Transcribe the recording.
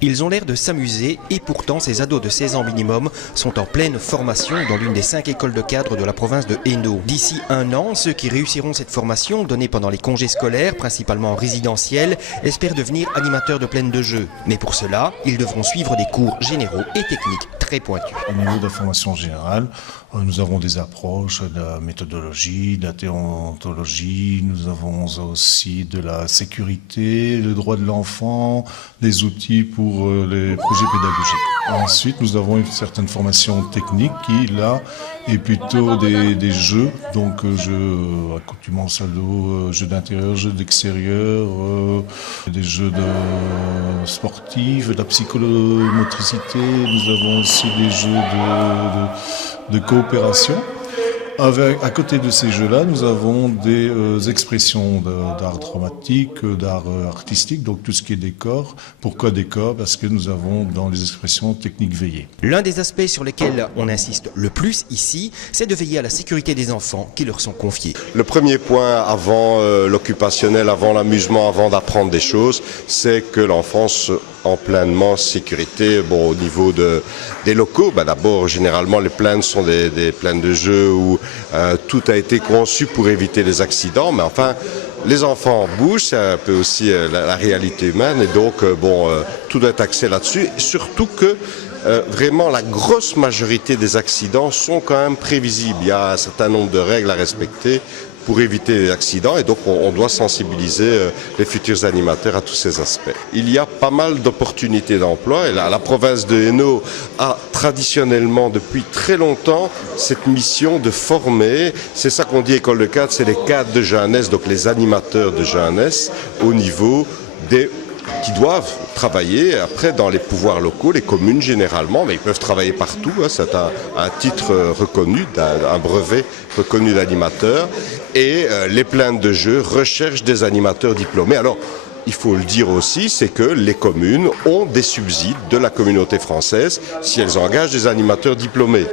Ils ont l'air de s'amuser et pourtant ces ados de 16 ans minimum sont en pleine formation dans l'une des 5 écoles de cadre de la province de Hainaut. D'ici un an, ceux qui réussiront cette formation, donnée pendant les congés scolaires, principalement en résidentiel, espèrent devenir animateurs de plaine de jeu. Mais pour cela, ils devront suivre des cours généraux et techniques très pointus. Au niveau de la formation générale, nous avons des approches de la méthodologie, de la déontologie, nous avons aussi de la sécurité, le droit de l'enfant, des outils pour les projets pédagogiques. Ensuite, nous avons une certaine formation technique qui, là, est plutôt des jeux, donc jeux accoutumance à l'eau, jeux d'intérieur, jeux d'extérieur, des jeux sportifs, de la psychomotricité, nous avons aussi des jeux de coopération. À côté de ces jeux-là, nous avons des expressions d'art dramatique, d'art artistique, donc tout ce qui est décor. Pourquoi décor? Parce que nous avons dans les expressions techniques veillées. L'un des aspects sur lesquels on insiste le plus ici, c'est de veiller à la sécurité des enfants qui leur sont confiés. Le premier point avant l'occupationnel, avant l'amusement, avant d'apprendre des choses, c'est que l'enfant en pleinement sécurité. Bon, au niveau des locaux, d'abord, généralement, les plaines sont des plaines de jeu où tout a été conçu pour éviter les accidents, mais enfin, les enfants bougent, c'est un peu aussi la réalité humaine, et donc, tout doit être axé là-dessus, surtout que vraiment la grosse majorité des accidents sont quand même prévisibles. Il y a un certain nombre de règles à respecter pour éviter les accidents, et donc on doit sensibiliser les futurs animateurs à tous ces aspects. Il y a pas mal d'opportunités d'emploi, et la province de Hainaut a traditionnellement depuis très longtemps cette mission de former, c'est ça qu'on dit école de cadre, c'est les cadres de jeunesse, donc les animateurs de jeunesse au niveau qui doivent travailler après dans les pouvoirs locaux, les communes généralement, mais ils peuvent travailler partout, c'est un titre reconnu, un brevet reconnu d'animateur, et les plaines de jeu recherchent des animateurs diplômés. Alors, il faut le dire aussi, c'est que les communes ont des subsides de la communauté française si elles engagent des animateurs diplômés.